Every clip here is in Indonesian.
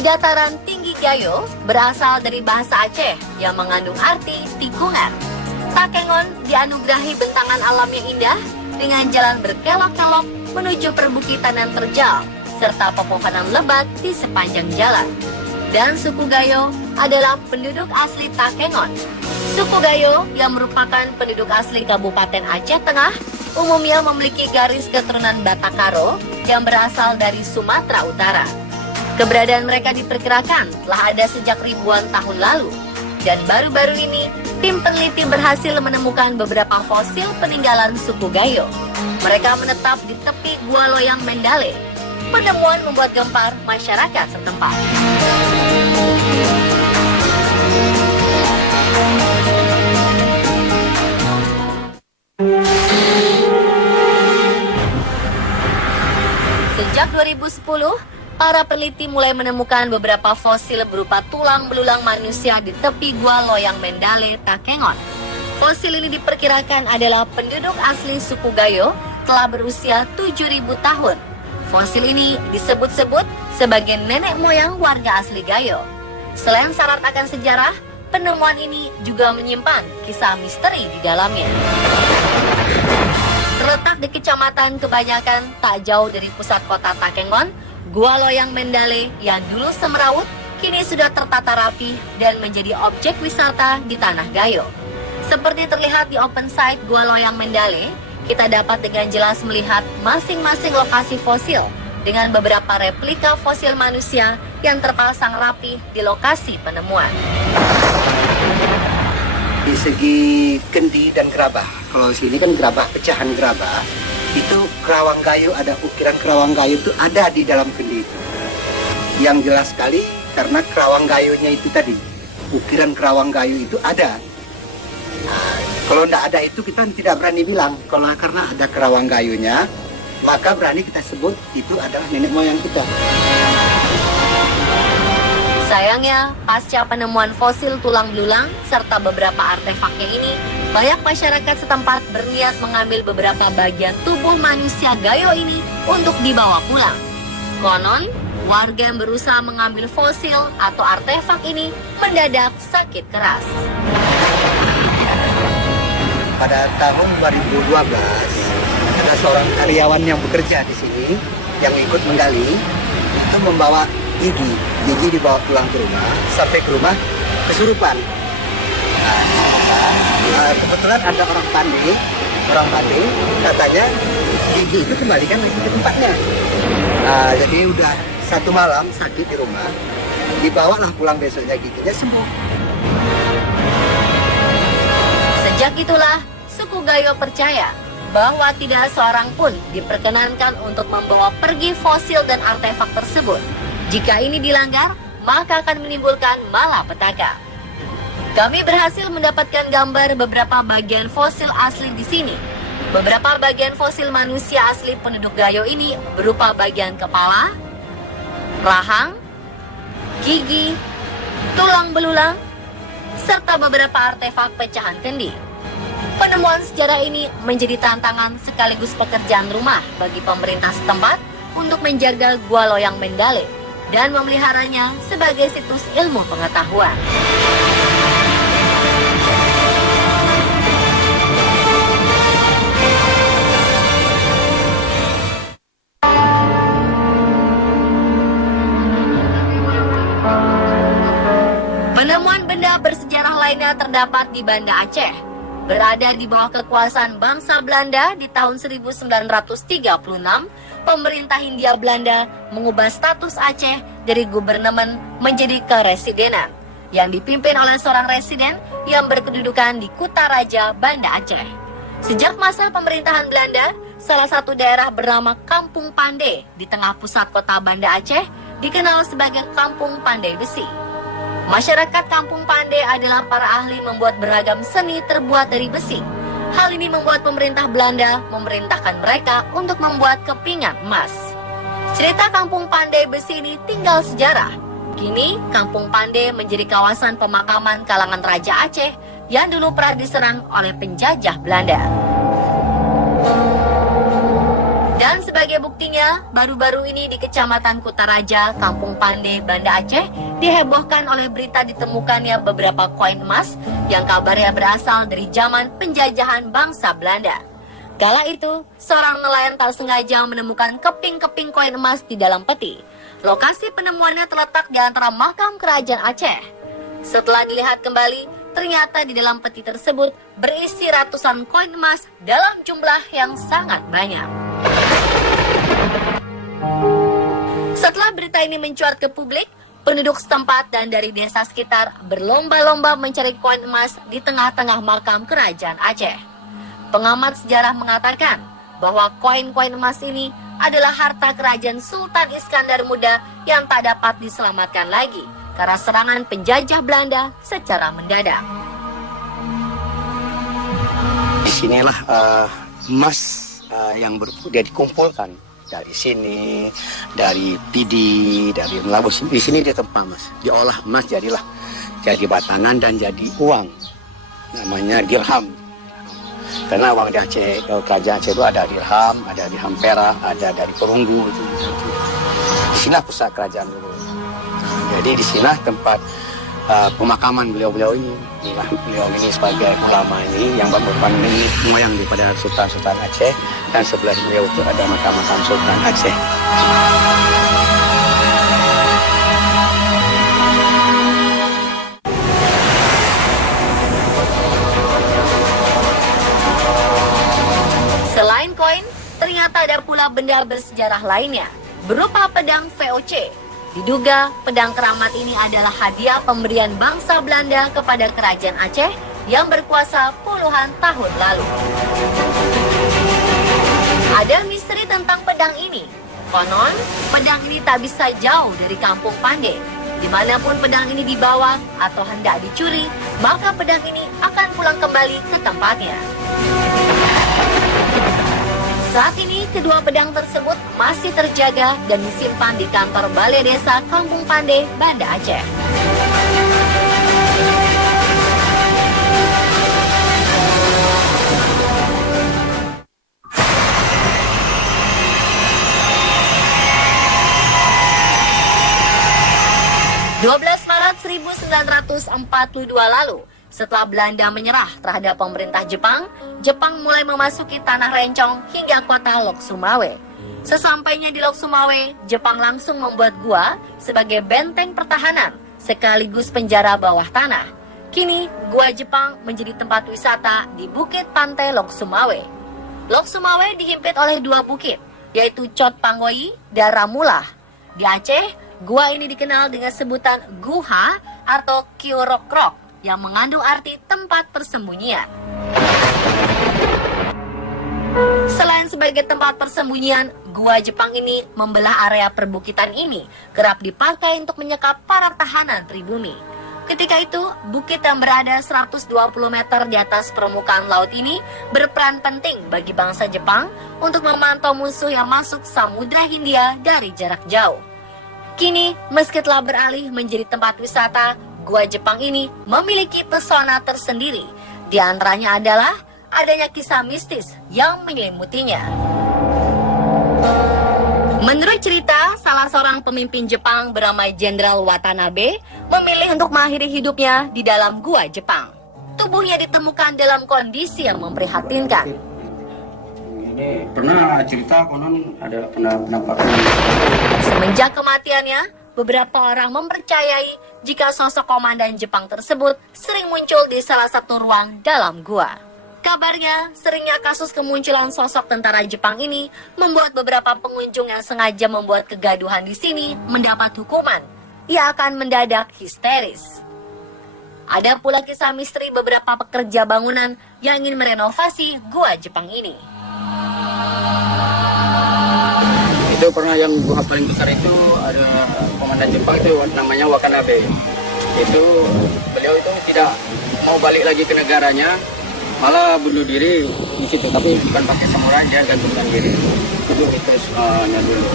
Di dataran tinggi Gayo berasal dari bahasa Aceh yang mengandung arti tikungan. Takengon dianugerahi bentangan alam yang indah dengan jalan berkelok-kelok menuju perbukitan yang terjal serta pepohonan lebat di sepanjang jalan. Dan suku Gayo adalah penduduk asli Takengon. Suku Gayo yang merupakan penduduk asli Kabupaten Aceh Tengah umumnya memiliki garis keturunan Batak Karo yang berasal dari Sumatera Utara. Keberadaan mereka diperkirakan telah ada sejak ribuan tahun lalu. Dan baru-baru ini, tim peneliti berhasil menemukan beberapa fosil peninggalan suku Gayo. Mereka menetap di tepi Gua Loyang Mendale. Penemuan membuat gempar masyarakat setempat. Sejak 2010, para peneliti mulai menemukan beberapa fosil berupa tulang belulang manusia di tepi Gua Loyang Mendale, Takengon. Fosil ini diperkirakan adalah penduduk asli suku Gayo telah berusia 7.000 tahun. Fosil ini disebut-sebut sebagai nenek moyang warga asli Gayo. Selain syarat akan sejarah, penemuan ini juga menyimpan kisah misteri di dalamnya. Terletak di Kecamatan Kebanyakan tak jauh dari pusat kota Takengon, Gua Loyang Mendale yang dulu semeraut kini sudah tertata rapi dan menjadi objek wisata di tanah Gayo. Seperti terlihat di open site Gua Loyang Mendale, kita dapat dengan jelas melihat masing-masing lokasi fosil dengan beberapa replika fosil manusia yang terpasang rapi di lokasi penemuan. Di segi kendi dan gerabah, kalau sini kan gerabah, pecahan gerabah, itu kerawang Gayo, ada ukiran kerawang Gayo itu ada di dalam kendi itu. Yang jelas sekali karena kerawang Gayonya itu tadi, ukiran kerawang Gayo itu ada. Nah, kalau tidak ada itu kita tidak berani bilang. Kalau karena ada kerawang Gayonya, maka berani kita sebut itu adalah nenek moyang kita. Sayangnya, pasca penemuan fosil tulang belulang serta beberapa artefaknya ini, banyak masyarakat setempat berniat mengambil beberapa bagian tubuh manusia Gayo ini untuk dibawa pulang. Konon, warga yang berusaha mengambil fosil atau artefak ini mendadak sakit keras. Pada tahun 2012, ada seorang karyawan yang bekerja di sini yang ikut menggali, itu membawa gigi dibawa pulang ke rumah, sampai ke rumah kesurupan. Nah, kebetulan ada orang pandai katanya gigi itu kembalikan lagi ke tempatnya. Nah, jadi udah satu malam sakit di rumah, dibawalah pulang besoknya giginya sembuh. Sejak itulah, suku Gayo percaya bahwa tidak seorang pun diperkenankan untuk membawa pergi fosil dan artefak tersebut. Jika ini dilanggar, maka akan menimbulkan malapetaka. Kami berhasil mendapatkan gambar beberapa bagian fosil asli di sini. Beberapa bagian fosil manusia asli penduduk Gayo ini berupa bagian kepala, rahang, gigi, tulang belulang, serta beberapa artefak pecahan kendi. Penemuan sejarah ini menjadi tantangan sekaligus pekerjaan rumah bagi pemerintah setempat untuk menjaga Gua Loyang Mendale dan memeliharanya sebagai situs ilmu pengetahuan. Penemuan benda bersejarah lainnya terdapat di Banda Aceh. Berada di bawah kekuasaan bangsa Belanda di tahun 1936, pemerintah Hindia Belanda mengubah status Aceh dari gubernemen menjadi keresidenan yang dipimpin oleh seorang residen yang berkedudukan di Kutaraja, Banda Aceh. Sejak masa pemerintahan Belanda, salah satu daerah bernama Kampung Pandai di tengah pusat kota Banda Aceh dikenal sebagai Kampung Pandai Besi. Masyarakat Kampung Pandai adalah para ahli membuat beragam seni terbuat dari besi. Hal ini membuat pemerintah Belanda memerintahkan mereka untuk membuat kepingan emas. Cerita Kampung Pandai Besi ini tinggal sejarah. Kini, Kampung Pandai menjadi kawasan pemakaman kalangan Raja Aceh yang dulu pernah diserang oleh penjajah Belanda. Dan sebagai buktinya, baru-baru ini di Kecamatan Kutaraja, Kampung Pande, Banda Aceh, dihebohkan oleh berita ditemukannya beberapa koin emas yang kabarnya berasal dari zaman penjajahan bangsa Belanda. Kala itu, seorang nelayan tak sengaja menemukan keping-keping koin emas di dalam peti. Lokasi penemuannya terletak di antara makam kerajaan Aceh. Setelah dilihat kembali, ternyata di dalam peti tersebut berisi ratusan koin emas dalam jumlah yang sangat banyak. Setelah berita ini mencuat ke publik, penduduk setempat dan dari desa sekitar berlomba-lomba mencari koin emas di tengah-tengah makam kerajaan Aceh. Pengamat sejarah mengatakan bahwa koin-koin emas ini adalah harta kerajaan Sultan Iskandar Muda yang tak dapat diselamatkan lagi karena serangan penjajah Belanda secara mendadak. Disinilah emas yang dia dikumpulkan dari sini, dari Pidi, dari Melabos. Di sini dia tempat emas, diolah emas jadi batangan dan jadi uang, namanya dirham. Karena uang di Aceh, kerajaan Aceh itu ada dirham perak, ada dari perunggu. Di sini pusat kerajaan dulu. Jadi di sini tempat pemakaman beliau-beliau ini. Beliau ini sebagai ulama ini yang merupakan moyang daripada Sultan-Sultan Aceh, dan sebelah beliau itu ada makam-makam Sultan Aceh. Selain koin, ternyata ada pula benda bersejarah lainnya, berupa pedang VOC. Diduga pedang keramat ini adalah hadiah pemberian bangsa Belanda kepada kerajaan Aceh yang berkuasa puluhan tahun lalu. Ada misteri tentang pedang ini. Konon, pedang ini tak bisa jauh dari Kampung Pande. Dimanapun pedang ini dibawa atau hendak dicuri, maka pedang ini akan pulang kembali ke tempatnya. Saat ini, kedua pedang tersebut masih terjaga dan disimpan di kantor Balai Desa Kampung Pande, Banda Aceh. Maret 1942 lalu, setelah Belanda menyerah terhadap pemerintah Jepang, Jepang mulai memasuki tanah Rencong hingga kota Lok Sumawe. Sesampainya di Lok Sumawe, Jepang langsung membuat gua sebagai benteng pertahanan sekaligus penjara bawah tanah. Kini, gua Jepang menjadi tempat wisata di Bukit Pantai Lok Sumawe. Lok Sumawe dihimpit oleh dua bukit, yaitu Cot Pangoyi dan Ramulah. Di Aceh, gua ini dikenal dengan sebutan Guha atau Kiorokrok, yang mengandung arti tempat persembunyian. Selain sebagai tempat persembunyian, gua Jepang ini membelah area perbukitan ini kerap dipakai untuk menyekap para tahanan pribumi. Ketika itu, bukit yang berada 120 meter di atas permukaan laut ini berperan penting bagi bangsa Jepang untuk memantau musuh yang masuk Samudra Hindia dari jarak jauh. Kini, meski telah beralih menjadi tempat wisata, gua Jepang ini memiliki pesona tersendiri. Di antaranya adalah adanya kisah mistis yang menyelimutinya. Menurut cerita, salah seorang pemimpin Jepang bernama Jenderal Watanabe memilih untuk mengakhiri hidupnya di dalam gua Jepang. Tubuhnya ditemukan dalam kondisi yang memprihatinkan. Ini pernah cerita konon ada penampakan. Semenjak kematiannya, beberapa orang mempercayai jika sosok komandan Jepang tersebut sering muncul di salah satu ruang dalam gua. Kabarnya, seringnya kasus kemunculan sosok tentara Jepang ini membuat beberapa pengunjung yang sengaja membuat kegaduhan di sini mendapat hukuman. Ia akan mendadak histeris. Ada pula kisah misteri beberapa pekerja bangunan yang ingin merenovasi gua Jepang ini. Itu pernah yang gua paling besar itu ada komandan Jepang itu namanya Watanabe. Itu beliau itu tidak mau balik lagi ke negaranya, malah bunuh diri di situ, tapi bukan pakai samurai, dia gantungkan diri. Itu terus dulu.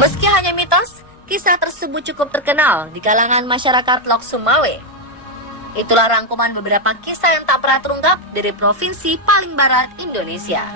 Meski hanya mitos, kisah tersebut cukup terkenal di kalangan masyarakat Lok Sumawe. Itulah rangkuman beberapa kisah yang tak pernah terungkap dari provinsi paling barat Indonesia.